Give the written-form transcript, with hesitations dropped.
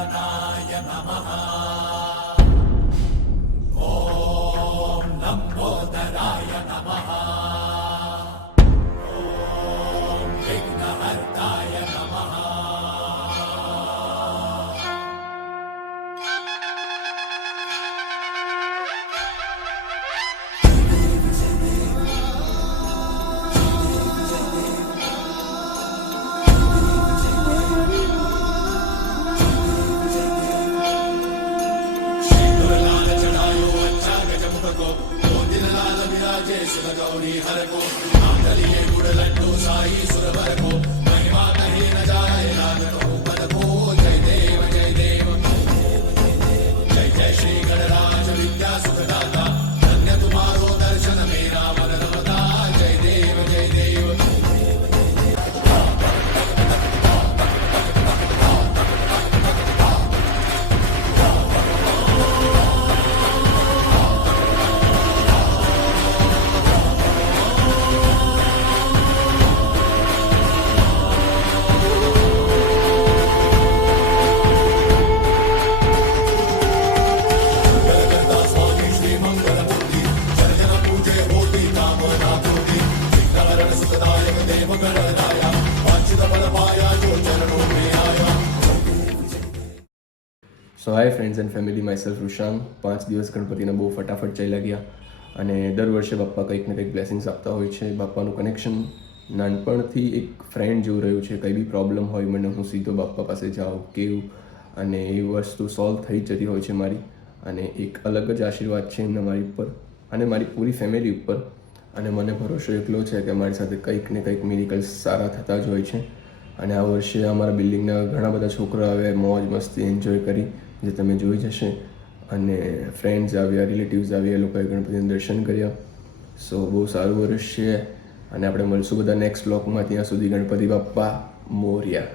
गणनाय नमः। ॐ लम्बोदराय नमः। ॐ विघ्नहर्ताय नमः। गौरी हर को मातलिये गुड़ लड्डू साई सुरवर को महिमा कहे न जाए नाग कहो पद को। जय देव जय देव जय जय श्री गणराज विद्या सुखदाता। धन्य तुम्हारो दर्शन मेरा मन रमता। जय देव जय देव। So hi friends and family, myself Rushan. 5 દિવસ ગણપતિના બહુ ફટાફટ ચાલ્યા ગયા અને દર વર્ષે બાપ્પા કંઈક ને કંઈક બ્લેસિંગ્સ આપતા હોય છે. બાપ્પાનું કનેક્શન નાનપણથી એક ફ્રેન્ડ જેવું રહ્યું છે. કંઈ બી પ્રોબ્લેમ હોય મને હું સીધો બાપ્પા પાસે જાઉં કેવું અને એ વસ્તુ સોલ્વ થઈ જતી હોય છે મારી. અને એક અલગ જ આશીર્વાદ છે એમના મારી ઉપર અને મારી પૂરી ફેમિલી ઉપર. અને મને ભરોસો એટલો છે કે મારી સાથે કંઈક ને કંઈક મિરેકલ્સ સારા થતા જ હોય છે. અને આ વર્ષે અમારા બિલ્ડિંગના ઘણા બધા છોકરા આવ્યા, મોજ મસ્તી એન્જોય કરી, જે તમે જોઈ જશે. અને ફ્રેન્ડ્સ આવ્યા, રિલેટિવ્સ આવ્યા, એ લોકોએ ગણપતિના દર્શન કર્યા. સો બહુ સારું વર્ષ છે અને આપણે મળશું બધા નેક્સ્ટ બ્લોગમાં. ત્યાં સુધી ગણપતિ બાપ્પા મોર્યા.